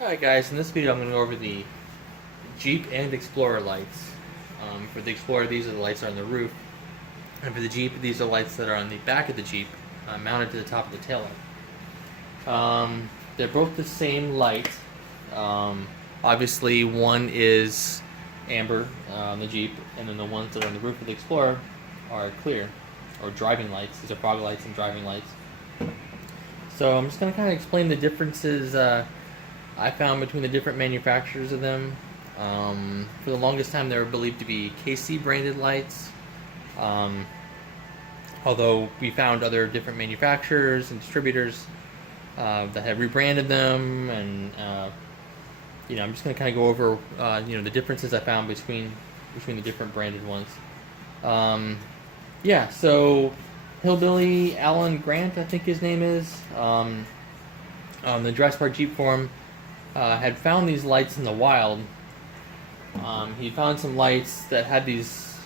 Alright guys, in this video I'm going to go over the Jeep and Explorer lights. For the Explorer, these are the lights that are on the roof, and for the Jeep, these are lights that are on the back of the Jeep, mounted to the top of the taillight. They're both the same light. Obviously, one is amber on the Jeep, and then the ones that are on the roof of the Explorer are clear, or driving lights. These are fog lights and driving lights. So I'm just going to kind of explain the differences I found between the different manufacturers of them. For the longest time, they were believed to be KC branded lights. Although we found other different manufacturers and distributors that had rebranded them, and I'm just going to kind of go over the differences I found between the different branded ones. So Hillbilly Alan Grant, I think his name is, on the Jurassic Park Jeep forum, had found these lights in the wild. He found some lights that had these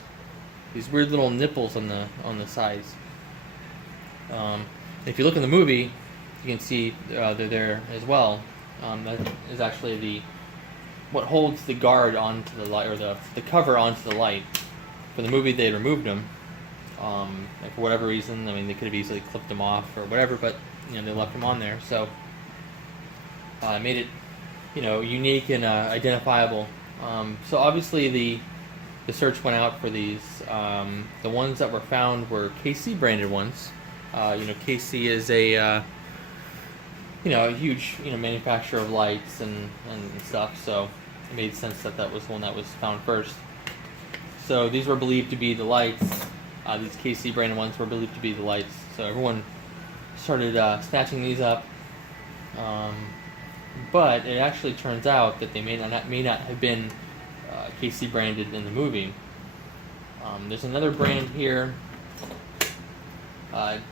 weird little nipples on the sides. If you look in the movie, you can see they're there as well. That is actually what holds the guard onto the light, or the cover onto the light. For the movie, they removed them. And for whatever reason, I mean, they could have easily clipped them off or whatever, but they left them on there. So it made it unique and identifiable. So obviously the search went out for these. The ones that were found were KC branded ones. KC is a huge manufacturer of lights and stuff. So it made sense that was the one that was found first. So these were believed to be the lights. These KC branded ones were believed to be the lights. So everyone started snatching these up. But it actually turns out that they may not have been KC branded in the movie. There's another brand here,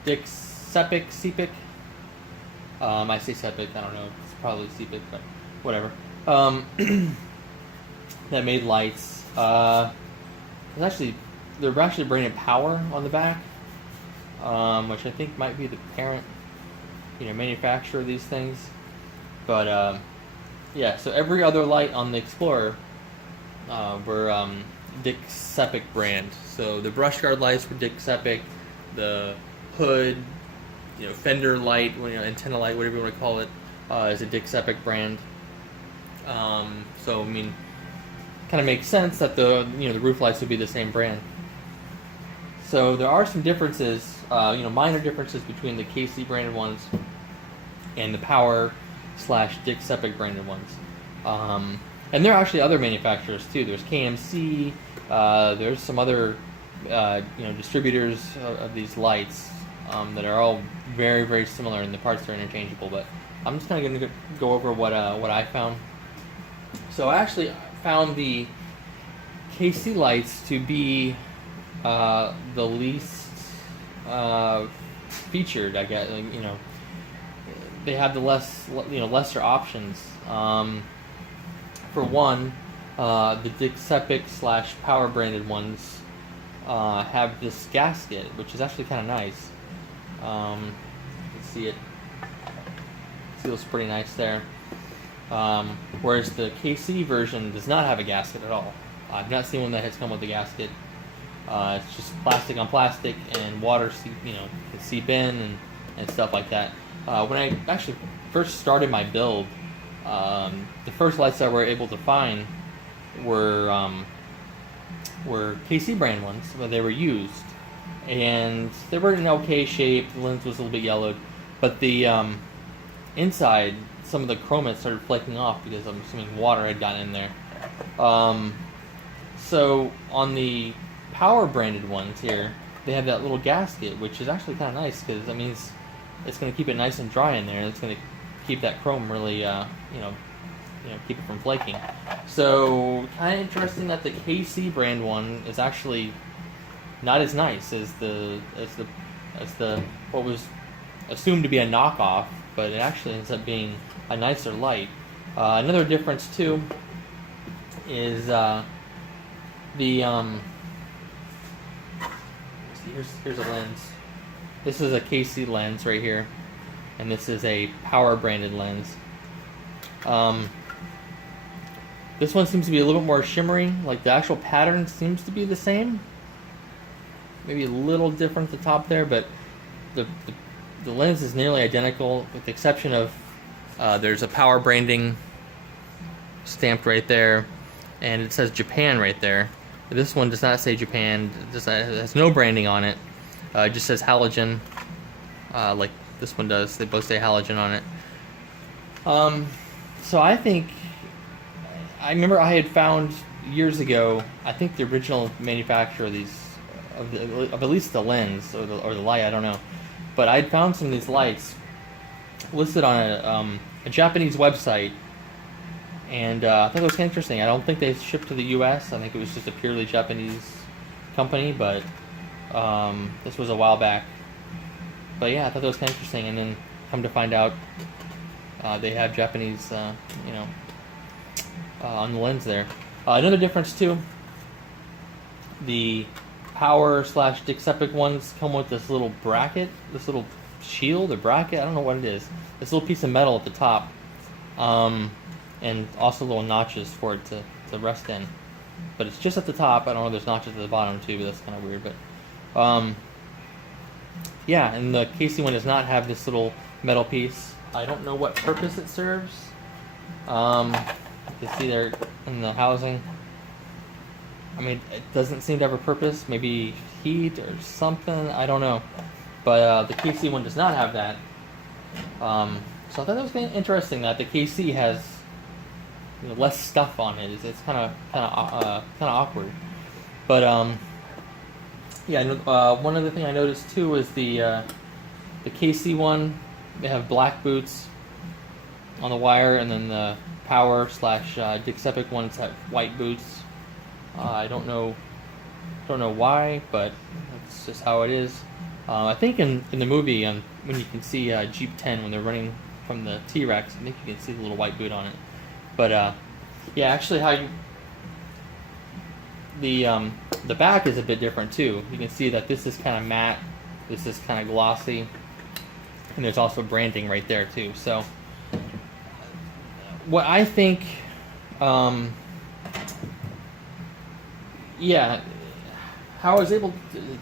Dick Sepic. I say Sepic, I don't know, it's probably Sepic, but whatever. That made lights. They're actually branded Power on the back, which I think might be the parent, manufacturer of these things. But so every other light on the Explorer were Dick Sepic brand. So the brush guard lights were Dick Sepic, the hood, fender light, antenna light, whatever you want to call it, is a Dick Sepic brand. So I mean, kind of makes sense that the roof lights would be the same brand. So there are some differences, minor differences between the KC branded ones and the Power / Dick Sepic branded ones. And there are actually other manufacturers too. There's KMC, there's some other distributors of these lights that are all very, very similar, and the parts are interchangeable. But I'm just kind of going to go over what I found. So I actually found the KC lights to be the least featured, I guess. They have the lesser options. For one, the Dick Sepic / Power branded ones have this gasket, which is actually kind of nice. You can see it feels pretty nice there. Whereas the KC version does not have a gasket at all. I've not seen one that has come with a gasket. It's just plastic on plastic, and water can seep in and stuff like that. When I actually first started my build, the first lights I were able to find were KC brand ones, but they were used, and they were in okay shape. The lens was a little bit yellowed, but the inside, some of the chromate started flaking off because I'm assuming water had gotten in there. So on the Power branded ones here, they have that little gasket, which is actually kind of nice because that means it's going to keep it nice and dry in there. It's going to keep that chrome really, keep it from flaking. So kind of interesting that the KC brand one is actually not as nice as the what was assumed to be a knockoff, but it actually ends up being a nicer light. Another difference too is here's a lens. This is a KC lens right here, and this is a Power branded lens. This one seems to be a little bit more shimmery. Like the actual pattern seems to be the same. Maybe a little different at the top there, but the lens is nearly identical, with the exception of there's a power branding stamped right there, and it says Japan right there. This one does not say Japan. It has no branding on it. It just says halogen, like this one does. They both say halogen on it. So I think, I remember I had found years ago, I think the original manufacturer of these, of at least the lens or the light, I don't know, but I'd found some of these lights listed on a Japanese website, and I thought it was kind of interesting. I don't think they shipped to the U.S. I think it was just a purely Japanese company, but this was a while back. But yeah, I thought that was kind of interesting, and then come to find out they have Japanese, on the lens there. Another difference too, the power / Dix Epic ones come with this little bracket, this little shield or bracket, I don't know what it is. This little piece of metal at the top, and also little notches for it to rest in. But it's just at the top. I don't know, there's notches at the bottom too, but that's kind of weird. But yeah, and the KC one does not have this little metal piece. I don't know what purpose it serves. You can see there in the housing. I mean, it doesn't seem to have a purpose. Maybe heat or something. I don't know. But the KC one does not have that. So I thought that was kind of interesting that the KC has less stuff on it. It's kind of awkward. But yeah. One other thing I noticed too is the KC one. They have black boots on the wire, and then the power / Dix Epic ones have white boots. I don't know why, but that's just how it is. I think in the movie, when you can see Jeep 10 when they're running from the T-Rex, I think you can see the little white boot on it. But yeah, actually, the back is a bit different too. You can see that this is kind of matte, this is kind of glossy, and there's also branding right there too. So what I think, yeah, how I was able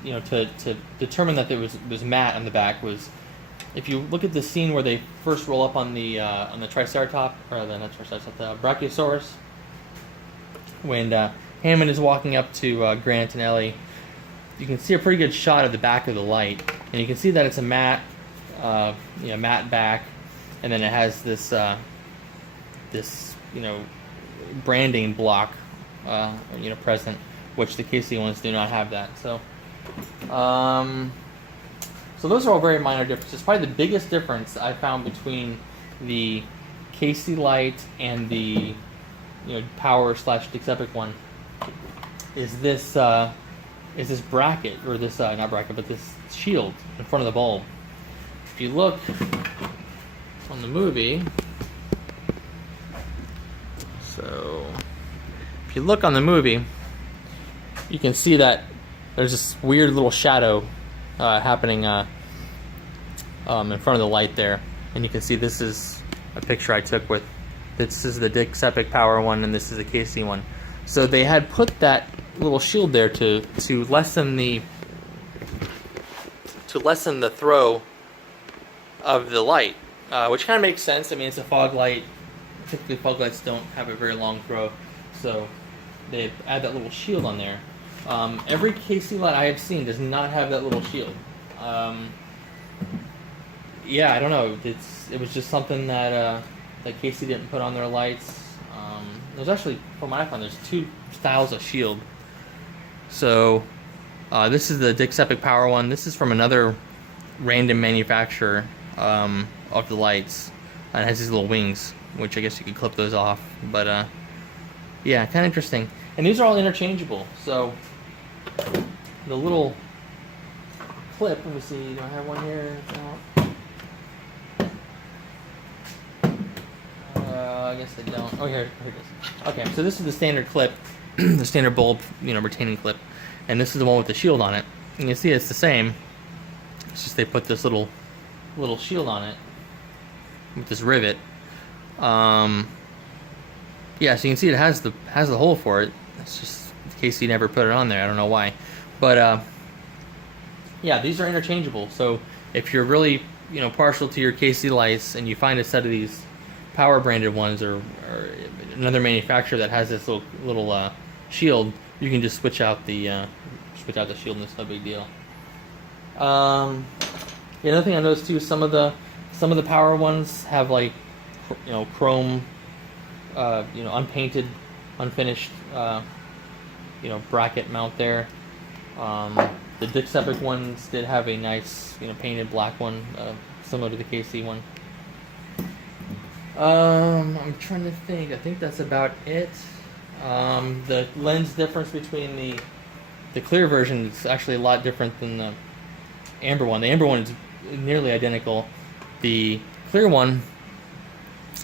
to determine that there was matte on the back was, if you look at the scene where they first roll up on the Triceratops, or not Triceratops, the Brachiosaurus, when Hammond is walking up to Grant and Ellie, you can see a pretty good shot of the back of the light, and you can see that it's a matte, matte back, and then it has this branding block, present, which the KC ones do not have that. So, so those are all very minor differences. Probably the biggest difference I found between the KC light and the power / Dix Epic one is this bracket, or this not bracket, but this shield in front of the bulb. If you look on the movie, so if you look on the movie, you can see that there's this weird little shadow happening in front of the light there, and you can see this is a picture I took with, this is the Dix Epic power one, and this is the KC one. So they had put that little shield there to lessen the throw of the light, which kind of makes sense. I mean, it's a fog light. Typically, fog lights don't have a very long throw, so they add that little shield on there. Every KC light I have seen does not have that little shield. Yeah, I don't know. It was just something that KC didn't put on their lights. There's actually, from what I found, there's two styles of shield. So this is the Dix Epic power one. This is from another random manufacturer of the lights. And it has these little wings, which I guess you could clip those off. But yeah, kind of interesting. And these are all interchangeable. So the little clip, let me see, do I have one here? No. I guess I don't. Oh, here it is. Okay, so this is the standard clip, the standard bulb, retaining clip, and this is the one with the shield on it. And you see it's the same. It's just they put this little shield on it with this rivet. Yeah, so you can see it has the hole for it. It's just KC never put it on there. I don't know why, but yeah, these are interchangeable. So if you're really partial to your KC lights and you find a set of these power branded ones or another manufacturer that has this little shield, you can just switch out the shield and it's no big deal. The other thing I noticed too, some of the power ones have like chrome, unpainted, unfinished bracket mount there. The Dix Epic ones did have a nice painted black one, similar to the KC one. I'm trying to think. I think that's about it. The lens difference between the clear version is actually a lot different than the amber one. The amber one is nearly identical. The clear one,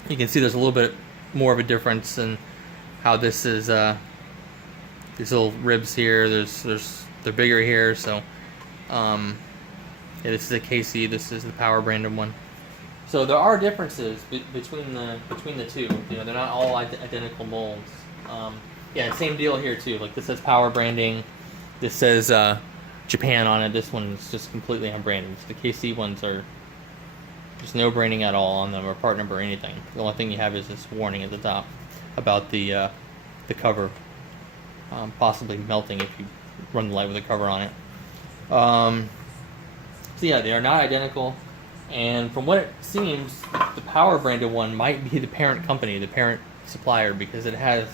you can see there's a little bit more of a difference in how this is. These little ribs here. They're bigger here. So, yeah, this is a KC. This is the power branded one. So there are differences between the two. They're not all identical molds. Yeah, same deal here too. Like this says power branding. This says Japan on it. This one is just completely unbranded. So the KC ones are just no branding at all on them or part number or anything. The only thing you have is this warning at the top about the cover possibly melting if you run the light with a cover on it. So yeah, they are not identical. And from what it seems, the power branded one might be the parent company, the parent supplier, because it has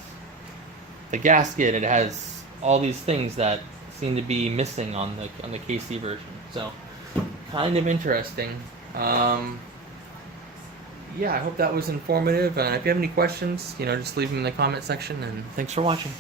the gasket, it has all these things that seem to be missing on the KC version. So, kind of interesting. Yeah, I hope that was informative. And if you have any questions, just leave them in the comment section. And thanks for watching.